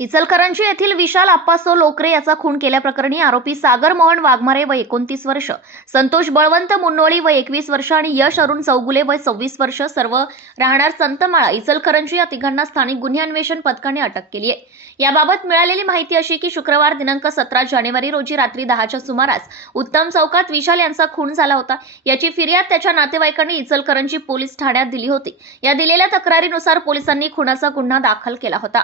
इचलकरंजी येथील विशाल आप्पासो लोकरे याचा खून केल्याप्रकरणी आरोपी सागर मोहन वाघमारे व एकोणतीस वर्ष संतोष बळवंत मुन्नोळी व एकवीस वर्ष आणि यश अरुण चौगुले व सव्वीस वर्ष सर्व राहणार संतमाळा. इचलकरंजी या तिघांना स्थानिक गुन्हे अन्वेषण पथकाने अटक केली आहे. याबाबत मिळालेली माहिती अशी की शुक्रवार दिनांक सतरा जानेवारी रोजी रात्री दहाच्या सुमारास उत्तम चौकात विशाल यांचा खून झाला होता. याची फिर्याद त्याच्या नातेवाईकांनी इचलकरंजी पोलीस ठाण्यात दिली होती. या दिलेल्या तक्रारीनुसार पोलिसांनी खुनाचा गुन्हा दाखल केला होता.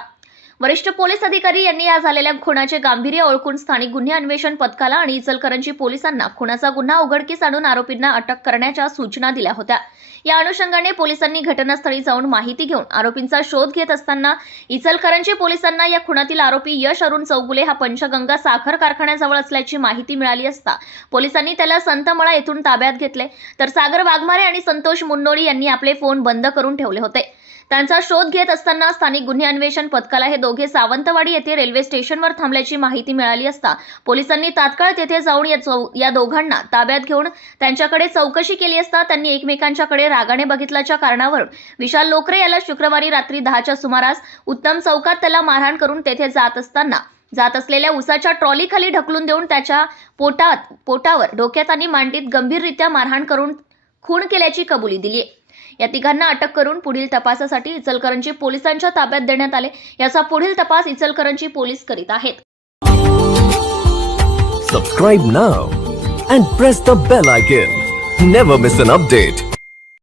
वरिष्ठ पोलीस अधिकारी यांनी या झालेल्या खुनाचे गांभीर्य ओळखून स्थानिक गुन्हे अन्वेषण पथकाला आणि इचलकरंजी पोलिसांना खुनाचा गुन्हा उघडकीस आणून आरोपींना अटक करण्याच्या सूचना दिल्या होत्या. या अनुषंगाने पोलिसांनी घटनास्थळी जाऊन माहिती घेऊन आरोपींचा शोध घेत असताना इचलकरंजी पोलिसांना या खुनातील आरोपी यश अरुण चौगुले हा पंचगंगा साखर कारखान्याजवळ असल्याची माहिती मिळाली असता पोलिसांनी त्याला संतमळा येथून ताब्यात घेतले. तर सागर वाघमारे आणि संतोष मुन्नोळी यांनी आपले फोन बंद करून ठेवले होते. त्यांचा शोध घेत असताना स्थानिक गुन्हे अन्वेषण पथकाला हे दोघे सावंतवाडी येथे रेल्वे स्टेशनवर थांबल्याची माहिती मिळाली असता पोलिसांनी तात्काळ तेथे जाऊन या चौ या दोघांना ताब्यात घेऊन त्यांच्याकडे चौकशी केली असता त्यांनी एकमेकांच्याकडे रागाने बघितल्याच्या कारणावरून विशाल लोकरे याला शुक्रवारी रात्री दहाच्या सुमारास उत्तम चौकात त्याला मारहाण करून तेथे जात असताना जात असलेल्या उसाच्या ट्रॉलीखाली ढकलून देऊन त्याच्या पोटात पोटावर डोक्यात आणि मांडीत गंभीररित्या मारहाण करून खून केल्याची कबुली दिली या तिघांना अटक करून पुढील तपासासाठी इचलकरंजी पोलिसांच्या ताब्यात देण्यात आले. याचा पुढील तपास इचलकरंजी पोलीस करीत आहेत. Subscribe now and press the bell icon never miss an update